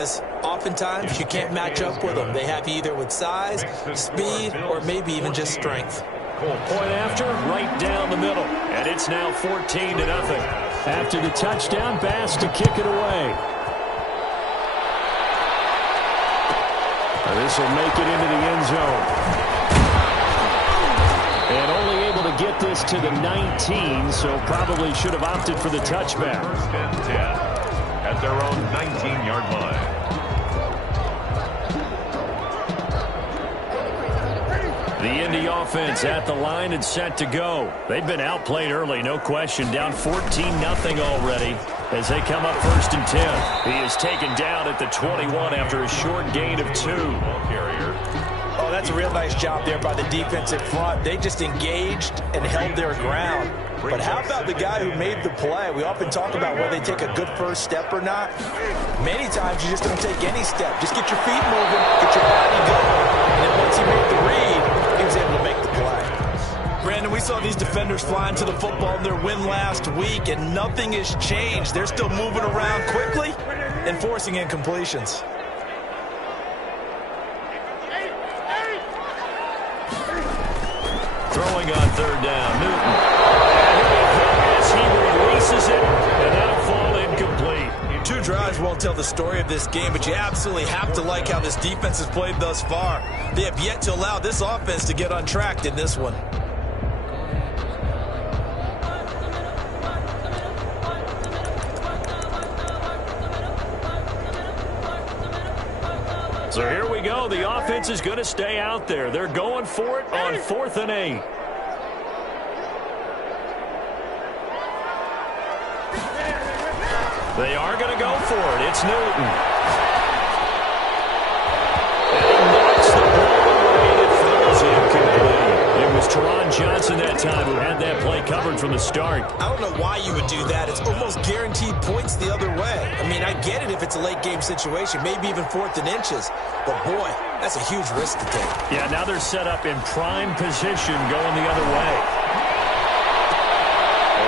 because oftentimes you can't match up with them. They have you either with size, speed, or maybe even just strength. Point after, right down the middle. And it's now 14-0. After the touchdown, Bass to kick it away. This will make it into the end zone. And only able to get this to the 19, so probably should have opted for the touchback. First and 10 at their own 19-yard line. The Indy offense at the line and set to go. They've been outplayed early, no question. Down 14-0 already as they come up 1st and 10. He is taken down at the 21 after a short gain of 2. Ball carrier. Oh, that's a real nice job there by the defensive front. They just engaged and held their ground. But how about the guy who made the play? We often talk about whether they take a good first step or not. Many times you just don't take any step. Just get your feet moving, get your body going. And then once he made the read, he was able to make the play. Brandon, we saw these defenders flying to the football in their win last week, and nothing has changed. They're still moving around quickly and forcing incompletions. Throwing on 3rd down, Newton. As he releases it, and that'll fall incomplete. 2 drives won't tell the story of this game, but you absolutely have to like how this defense has played thus far. They have yet to allow this offense to get untracked in this one. So here we go. The offense is going to stay out there. They're going for it on 4th and 8. They are going to go for it. It's Newton. And he knocks the ball away and it falls incomplete. It was Teron Johnson that time who had that play covered from the start. I don't know why you would do that. It's almost guaranteed points the other way. I mean, I get it if it's a late game situation, maybe even 4th and inches. But, boy, that's a huge risk to take. Yeah, now they're set up in prime position going the other way.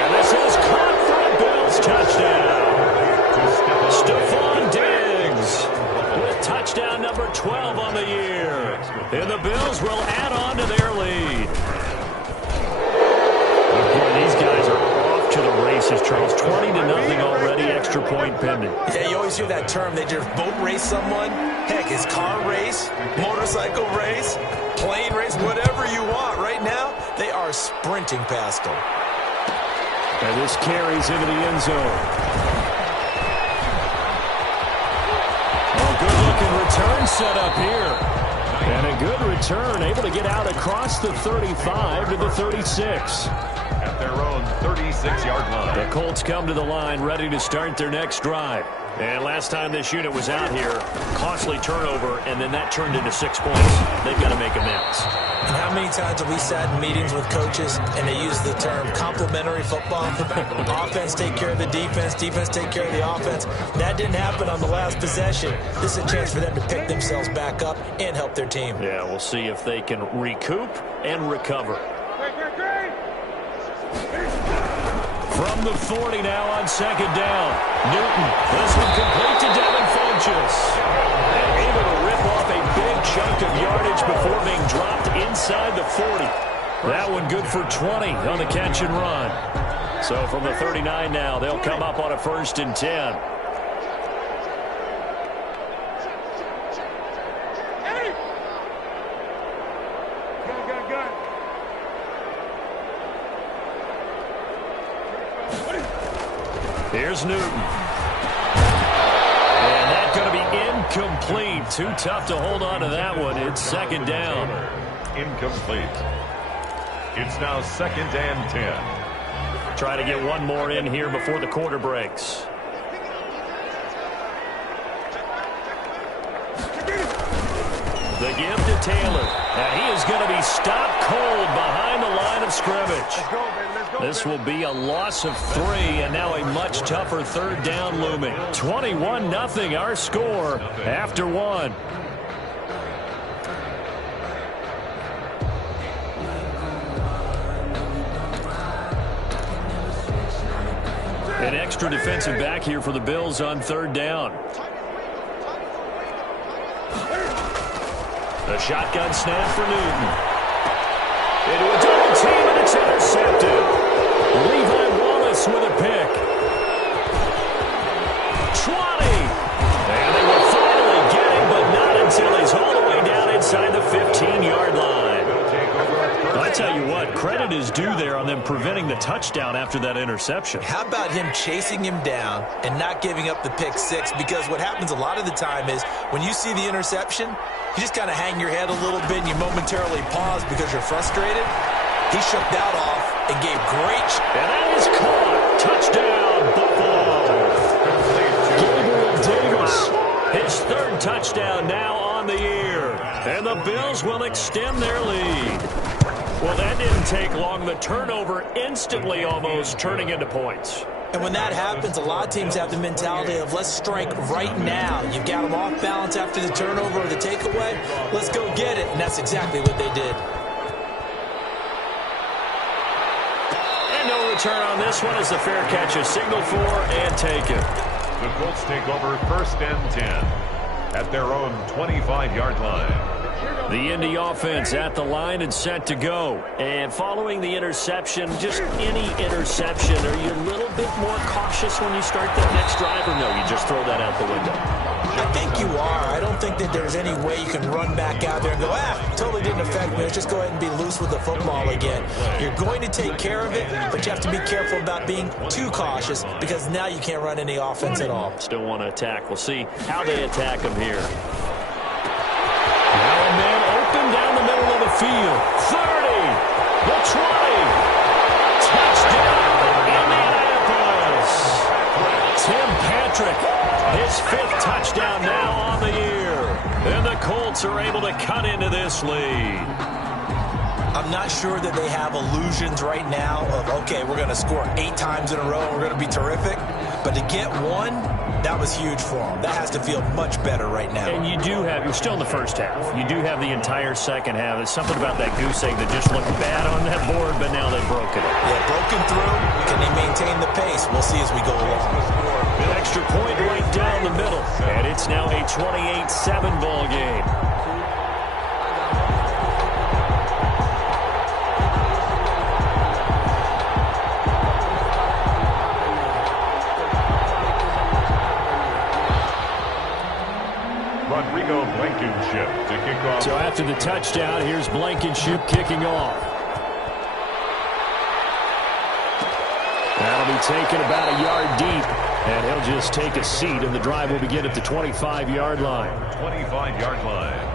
And this is caught for a Bills touchdown. Stephon Diggs with touchdown number 12 on the year. And the Bills will add on to their lead. Boy, these guys are off to the races, Charles. 20-0 already, extra point pending. Yeah, you always hear that term. They just boat race someone. Heck, it's car race, motorcycle race, plane race, whatever you want. Right now, they are sprinting past them. And this carries into the end zone. Good-looking return set up here. And a good return, able to get out across the 35 to the 36. At their own 36-yard line. The Colts come to the line, ready to start their next drive. And last time this unit was out here, costly turnover, and then that turned into 6 points. They've got to make amends. And how many times have we sat in meetings with coaches and they use the term complementary football? Offense take care of the defense, defense take care of the offense. That didn't happen on the last possession. This is a chance for them to pick themselves back up and help their team. Yeah, we'll see if they can recoup and recover. From the 40 now on 2nd down. Newton, this one complete to Devin Funchess. And able to rip off a big chunk of yardage before being dropped inside the 40. That one good for 20 on the catch and run. So from the 39 now, they'll come up on a 1st and 10. Here's Newton. And that's going to be incomplete. Too tough to hold on to that one. It's 2nd down. Incomplete. It's now 2nd and 10. Try to get one more in here before the quarter breaks. The give to Taylor. And he is going to be stopped cold behind the line of scrimmage. This will be a loss of 3, and now a much tougher 3rd down looming. 21-0 our score after 1. An extra defensive back here for the Bills on 3rd down. The shotgun snap for Newton. Into a double team, and it's intercepted. Levi Wallace with a pick. 20. And they will finally get him, but not until he's all the way down inside the 15-yard line. I tell you what, credit is due there on them preventing the touchdown after that interception. How about him chasing him down and not giving up the pick six? Because what happens a lot of the time is when you see the interception, you just kind of hang your head a little bit and you momentarily pause because you're frustrated. He shook that off and gave great... And that is caught. Touchdown, Buffalo. Gabriel Davis, his third touchdown now on the year. And the Bills will extend their lead. Well, that didn't take long. The turnover instantly almost turning into points. And when that happens, a lot of teams have the mentality of let's strike right now. You've got them off balance after the turnover or the takeaway. Let's go get it. And that's exactly what they did. And no return on this one as the fair catch is signaled for and taken. The Colts take over 1st and 10 at their own 25-yard line. The Indy offense at the line and set to go. And following the interception, just any interception, are you a little bit more cautious when you start that next drive, or no, you just throw that out the window? I think you are. I don't think that there's any way you can run back out there and go, totally didn't affect me. Let's just go ahead and be loose with the football again. You're going to take care of it, but you have to be careful about being too cautious because now you can't run any offense at all. Still want to attack. We'll see how they attack them here. Now a man open down the middle of the field. 30, the 20. Touchdown, Indianapolis. Tim Patrick, his 5th touchdown now on the year. And the Colts are able to cut into this lead. I'm not sure that they have illusions right now of, okay, we're going to score 8 times in a row and we're going to be terrific. But to get one, that was huge for them. That has to feel much better right now. And you're still in the first half. You do have the entire second half. There's something about that goose egg that just looked bad on that board, but now they've broken it. Yeah, broken through. Can they maintain the pace? We'll see as we go along. An extra point right down the middle. And it's now a 28-7 ball game. To kick off. So after the touchdown, here's Blankenship kicking off. That'll be taken about a yard deep, and he'll just take a seat, and the drive will begin at the 25-yard line. 25-yard line.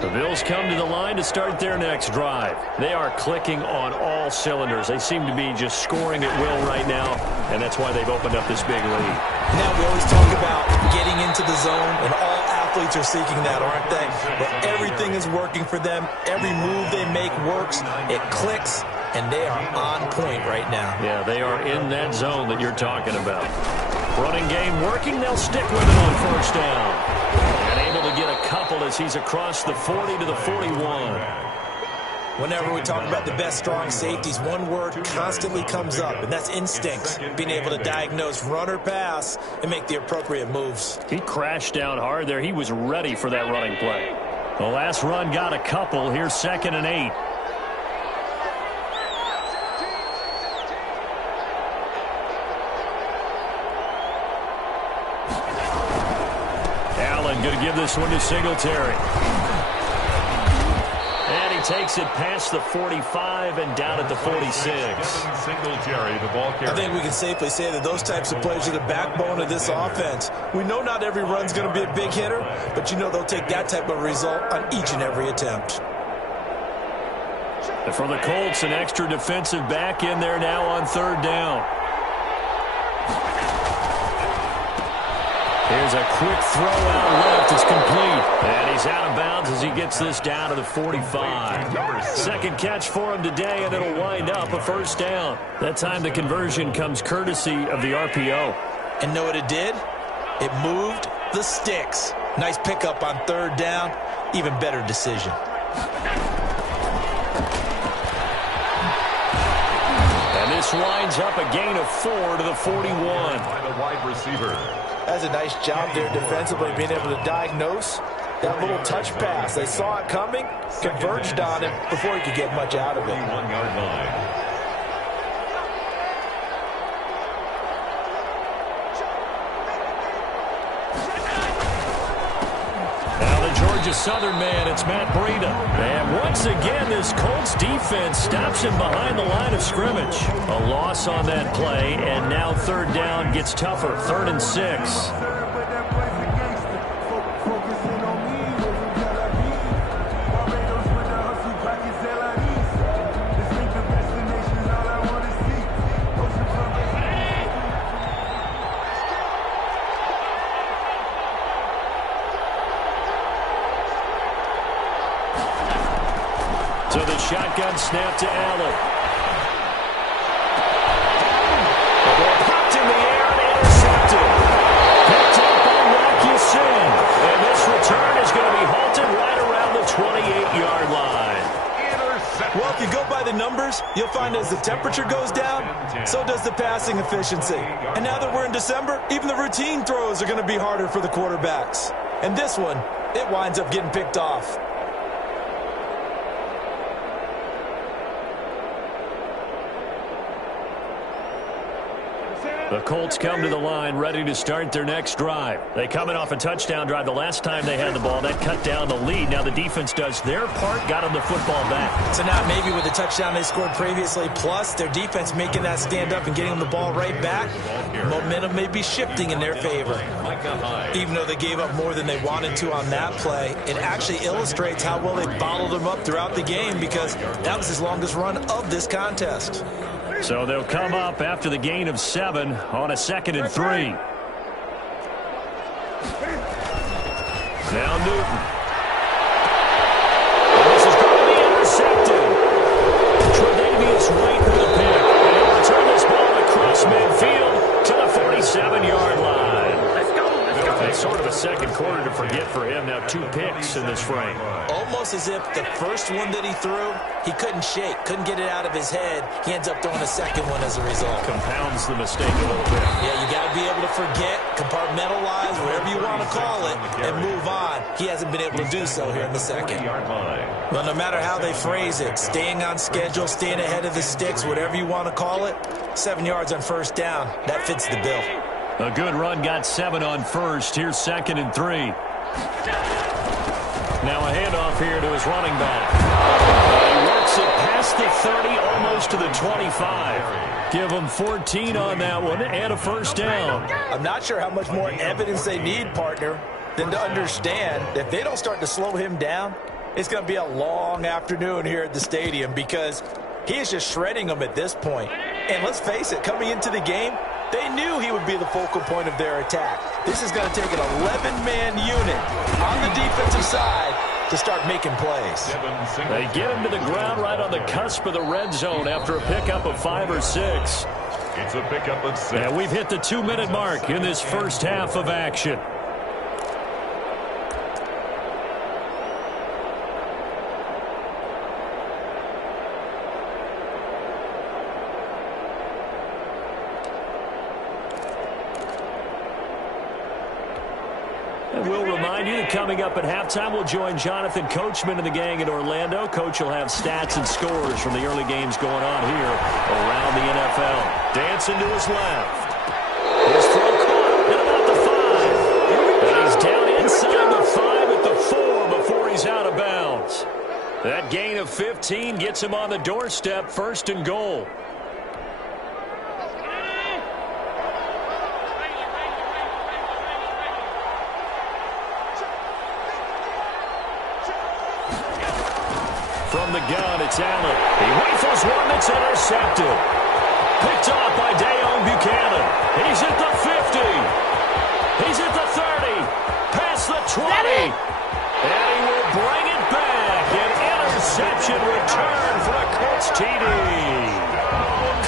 The Bills come to the line to start their next drive. They are clicking on all cylinders. They seem to be just scoring at will right now, and that's why they've opened up this big lead. Now we always talk about getting into the zone, and all athletes are seeking that, aren't they? But everything is working for them. Every move they make works. It clicks, and they are on point right now. Yeah, they are in that zone that you're talking about. Running game working. They'll stick with it on 1st down. And able to get a couple as he's across the 40 to the 41. Whenever we talk about the best strong safeties, one word constantly comes up, and that's instincts. Being able to diagnose run or pass and make the appropriate moves. He crashed down hard there. He was ready for that running play. The last run got a couple. Here's 2nd and 8. Allen going to give this one to Singletary. And he takes it past the 45 and down at the 46. Singletary, the ball carrier. I think we can safely say that those types of plays are the backbone of this offense. We know not every run's going to be a big hitter, but you know they'll take that type of result on each and every attempt. And for the Colts, an extra defensive back in there now on 3rd down. Here's a quick throw out left. It's complete. And he's out of bounds as he gets this down to the 45. Second catch for him today, and it'll wind up a 1st down. That time the conversion comes courtesy of the RPO. And know what it did? It moved the sticks. Nice pickup on third down. Even better decision. And this winds up a gain of 4 to the 41. By the wide receiver. That's a nice job there defensively, being able to diagnose that little touch pass. They saw it coming, converged on him before he could get much out of it. 1-yard line. Georgia Southern man, it's Matt Breida. And once again, this Colts defense stops him behind the line of scrimmage. A loss on that play, and now third down gets tougher. 3rd and 6. So the shotgun snap to Allen. The ball popped in the air and intercepted. Picked up by Marcusson. And this return is going to be halted right around the 28-yard line. Well, if you go by the numbers, you'll find as the temperature goes down, so does the passing efficiency. And now that we're in December, even the routine throws are going to be harder for the quarterbacks. And this one, it winds up getting picked off. The Colts come to the line ready to start their next drive. They coming off a touchdown drive the last time they had the ball. That cut down the lead. Now the defense does their part, got them the football back. So now maybe with the touchdown they scored previously, plus their defense making that stand up and getting them the ball right back, momentum may be shifting in their favor. Even though they gave up more than they wanted to on that play, it actually illustrates how well they bottled them up throughout the game, because that was his longest run of this contest. So they'll come up after the gain of 7 on a 2nd and 3. Now Newton. And this is going to be intercepted. Tre'Davious White with a pick. And he'll return this ball across midfield to the 47-yard line. Let's go. It's sort of a second quarter to forget for him. Now 2 picks in this frame. Almost as if the first one that he threw, he couldn't shake, couldn't get it out of his head. He ends up throwing a second one as a result. Compounds the mistake a little bit. Yeah, you got to be able to forget, compartmentalize, whatever you want to call it, and move on. He hasn't been able to do so here in the second. Well, no matter how they phrase it, staying on schedule, staying ahead of the sticks, whatever you want to call it, 7 yards on first down, that fits the bill. A good run got 7 on first. Here's 2nd and 3. Now a handoff here to his running back. He works it past the 30, almost to the 25. Give him 14 on that one and a first down. I'm not sure how much more evidence they need, partner, than to understand that if they don't start to slow him down, it's going to be a long afternoon here at the stadium, because he is just shredding them at this point. And let's face it, coming into the game, they knew he would be the focal point of their attack. This is going to take an 11-man unit on the defensive side to start making plays. They get him to the ground right on the cusp of the red zone after a pickup of 5 or 6. It's a pickup of 6. And we've hit the 2-minute mark in this first half of action. And we'll remind you that coming up at halftime, we'll join Jonathan Coachman and the gang in Orlando. Coach will have stats and scores from the early games going on here around the NFL. Dancing to his left. His throw caught at about the 5. And he's down inside the 5 at the 4 before he's out of bounds. That gain of 15 gets him on the doorstep, 1st and goal. From the gun, it's Allen. He rifles one that's intercepted. Picked off by Dayon Buchanan. He's at the 50. He's at the 30. Past the 20. And he will bring it back. An interception return for a Colts TD.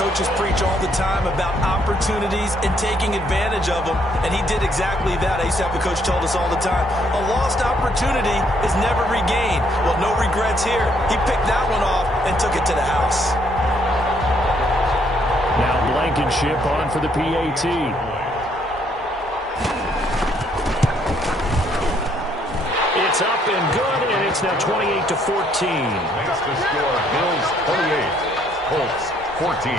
Coach coaches preach all the time about opportunities and taking advantage of them, and he did exactly that. I used to have a coach told us all the time, a lost opportunity is never regained. Well, no regrets here. He picked that one off and took it to the house. Now Blankenship on for the PAT. It's up and good, and it's now 28-14. Makes the score Bills 28, Colts 14.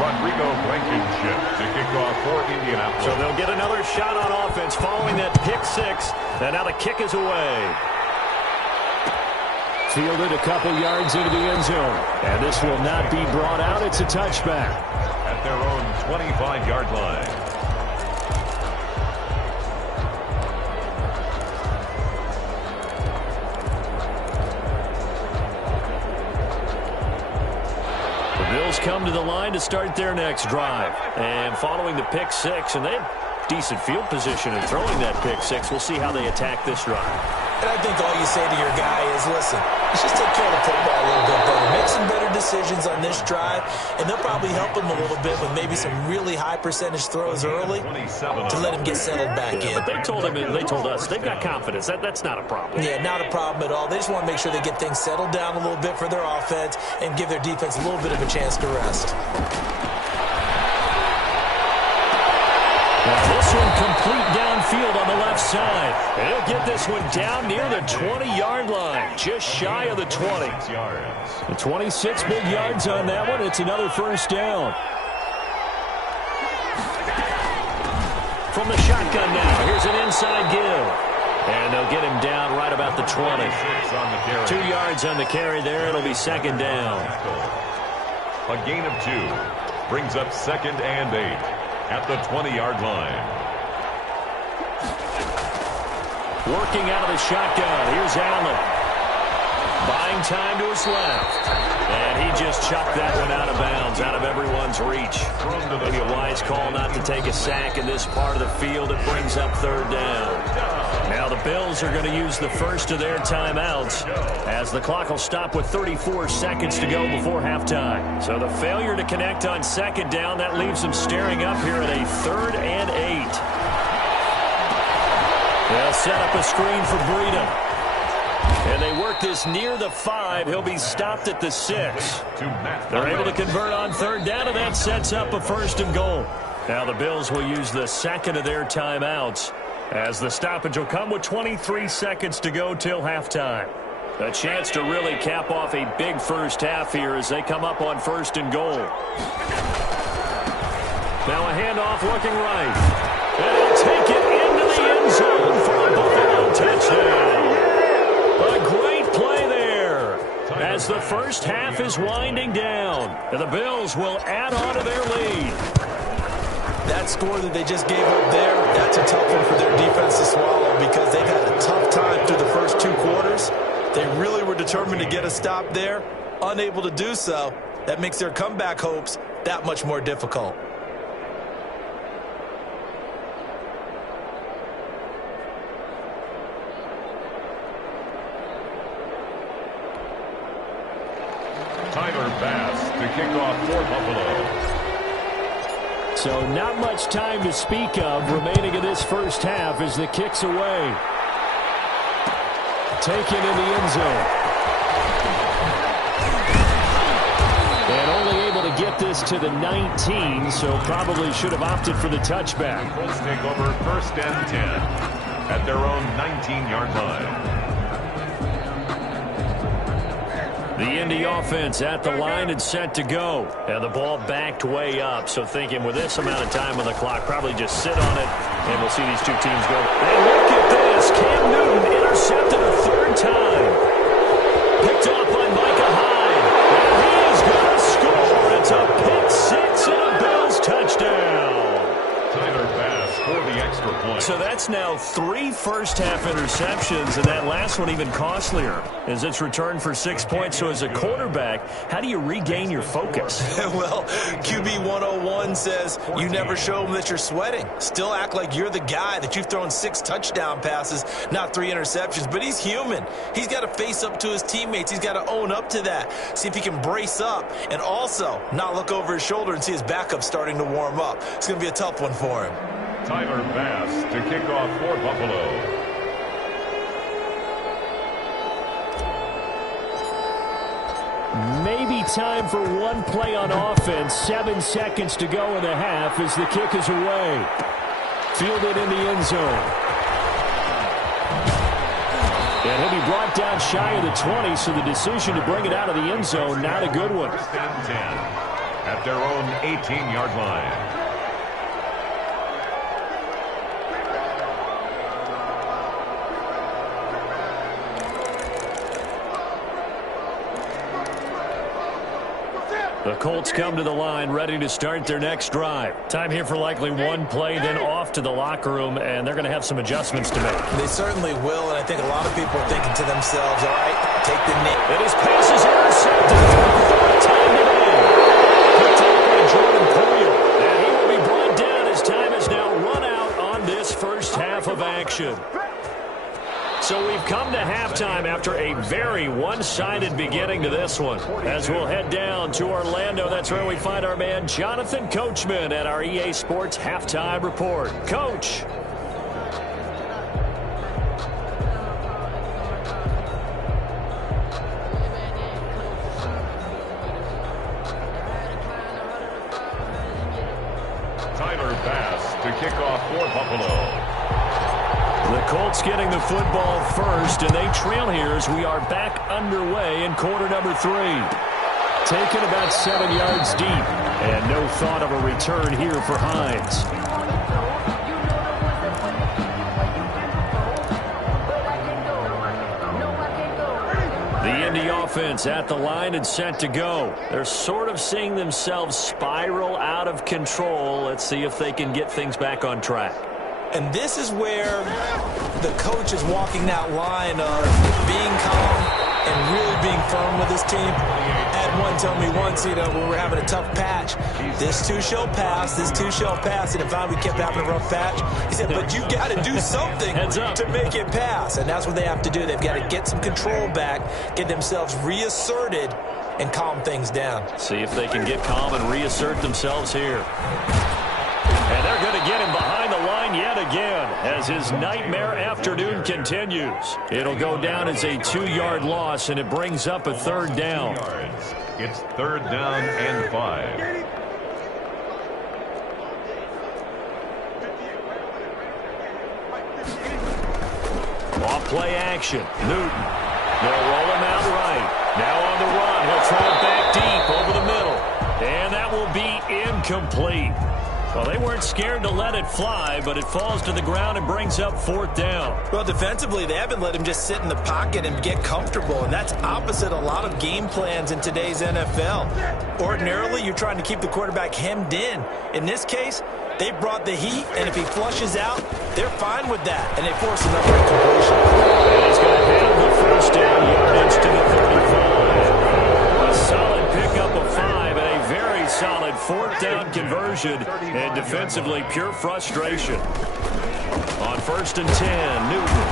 Rodrigo Blankenship to kick off for Indianapolis. So they'll get another shot on offense following that pick six. And now the kick is away. Fielded a couple yards into the end zone. And this will not be brought out. It's a touchback. At their own 25-yard line. Bills come to the line to start their next drive. And following the pick six, and they have decent field position in throwing that pick six. We'll see how they attack this drive. And I think all you say to your guy is, listen, let's just take care of the football a little bit better. Make some better decisions on this drive, and they'll probably help him a little bit with maybe some really high percentage throws early to let him get settled back in. But they told us they've got confidence. That's not a problem. Yeah, not a problem at all. They just want to make sure they get things settled down a little bit for their offense and give their defense a little bit of a chance to rest. This one complete downfield on the left side. He'll get this one down near the 20-yard line, just shy of the 20. The 26 big yards on that one. It's another first down. From the shotgun now, here's an inside give. And they'll get him down right about the 20. 2 yards on the carry there. It'll be second down. A gain of 2 brings up second and 8. At the 20-yard line. Working out of the shotgun. Here's Allen. Buying time to his left. And he just chucked that one out of bounds, out of everyone's reach. Maybe a wise call not to take a sack in this part of the field. It brings up third down. Now the Bills are going to use the first of their timeouts as the clock will stop with 34 seconds to go before halftime. So the failure to connect on second down, that leaves them staring up here at a 3rd and 8. They'll set up a screen for Breida. And they work this near the 5. He'll be stopped at the 6. They're able to convert on third down, and that sets up a 1st and goal. Now the Bills will use the second of their timeouts as the stoppage will come with 23 seconds to go till halftime. A chance to really cap off a big first half here as they come up on 1st and goal. Now a handoff looking right. And he'll take it into the end zone for a Buffalo touchdown. A great play there as the first half is winding down. And the Bills will add on to their lead. That score that they just gave up there, that's a tough one for their defense to swallow because they've had a tough time through the first 2 quarters. They really were determined to get a stop there, unable to do so. That makes their comeback hopes that much more difficult. Tyler Bass to kick off for Buffalo. So not much time to speak of remaining in this first half as the kick's away. Taken in the end zone. And only able to get this to the 19, so probably should have opted for the touchback. The Colts take over 1st and 10 at their own 19-yard line. The Indy offense at the line and set to go. And the ball backed way up, so thinking with this amount of time on the clock, probably just sit on it, and we'll see these two teams go. And look at this. Cam Newton intercepted a 3rd time. Picked off by Micah Hyde. And he is going to score. It's a pick 6 and a Bills touchdown. Tyler Bass for the extra point. So that's now 3 first-half interceptions, and that last one even costlier as it's returned for 6 points. So as a quarterback, how do you regain your focus? Well, QB 101 says you never show them that you're sweating. Still act like you're the guy, that you've thrown 6 touchdown passes, not 3 interceptions. But he's human. He's got to face up to his teammates. He's got to own up to that. See if he can brace up and also not look over his shoulder and see his backup starting to warm up. It's going to be a tough one for him. Tyler Bass to kick off for Buffalo. Maybe time for one play on offense. 7 seconds to go in the half as the kick is away. Fielded in the end zone. And he'll be brought down shy of the 20, so the decision to bring it out of the end zone, not a good one. First and 10 at their own 18-yard line. The Colts come to the line ready to start their next drive. Time here for likely one play, then off to the locker room, and they're going to have some adjustments to make. They certainly will, and I think a lot of people are thinking to themselves, all right, take the knee. And his pass is intercepted. Third time today. Good tackle by Jordan Poyer. And he will be brought down as time has now run out on this first half of action. So we've come to halftime after a very one-sided beginning to this one. As we'll head down to Orlando, that's where we find our man Jonathan Coachman at our EA Sports Halftime Report. Coach. Tyler Bass to kick off for Buffalo. The Colts getting the football first, and they trail here as we are back underway in quarter number 3. Taken about 7 yards deep, and no thought of a return here for Hines. The Indy offense at the line and set to go. They're sort of seeing themselves spiral out of control. Let's see if they can get things back on track. And this is where the coach is walking that line of being calm and really being firm with his team. Had one tell me once, when we're having a tough patch, this too shall pass, this too shall pass. And if we kept having a rough patch, he said, but you got to do something to make it pass. And that's what they have to do. They've got to get some control back, get themselves reasserted, and calm things down. See if they can get calm and reassert themselves here. And they're going to get him behind the line yet again as his nightmare afternoon continues. It'll go down as a 2-yard loss, and it brings up a third down. It's third down and 5. Off play action. Newton. They'll roll him out right. Now on the run. He'll throw it back deep over the middle. And that will be incomplete. Well, they weren't scared to let it fly, but it falls to the ground and brings up fourth down. Well, defensively, they haven't let him just sit in the pocket and get comfortable, and that's opposite a lot of game plans in today's NFL. Ordinarily, you're trying to keep the quarterback hemmed in. In this case, they brought the heat, and if he flushes out, they're fine with that, and they force another incompletion. And he's going to have the first down, yardage to the 35. A solid pickup of 5 and a very solid fourth down conversion, and defensively pure frustration. On 1st and 10, Newton.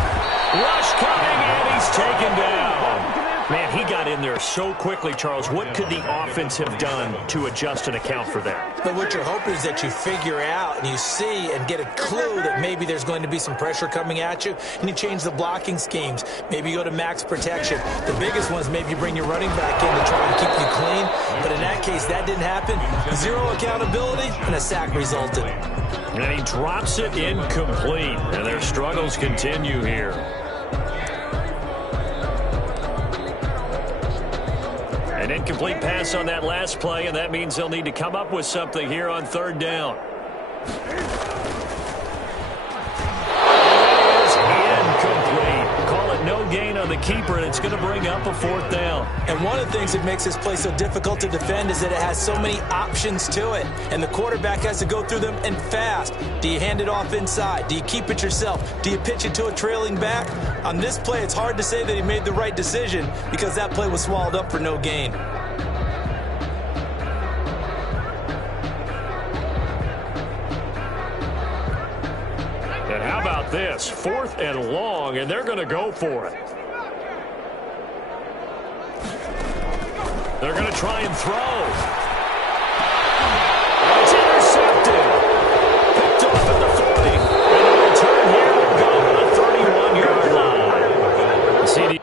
Rush coming, and he's taken down. Man, he got in there so quickly, Charles. What could the offense have done to adjust and account for that? But what you're hoping is that you figure out and you see and get a clue that maybe there's going to be some pressure coming at you, and you change the blocking schemes. Maybe you go to max protection. The biggest one is maybe you bring your running back in to try and keep you clean. But in that case, that didn't happen. 0 accountability, and a sack resulted. And he drops it incomplete. And their struggles continue here. An incomplete pass on that last play, and that means they'll need to come up with something here on 3rd down. It is incomplete. Call it no gain on the keeper, and it's going to bring up a 4th down. And one of the things that makes this play so difficult to defend is that it has so many options to it, and the quarterback has to go through them and fast. Do you hand it off inside? Do you keep it yourself? Do you pitch it to a trailing back? On this play, it's hard to say that he made the right decision because that play was swallowed up for no gain. And how about this? 4th and long, and they're going to go for it. They're going to try and throw. It's intercepted. Picked off at the 40. And the return here will go to the 31-yard line. CD.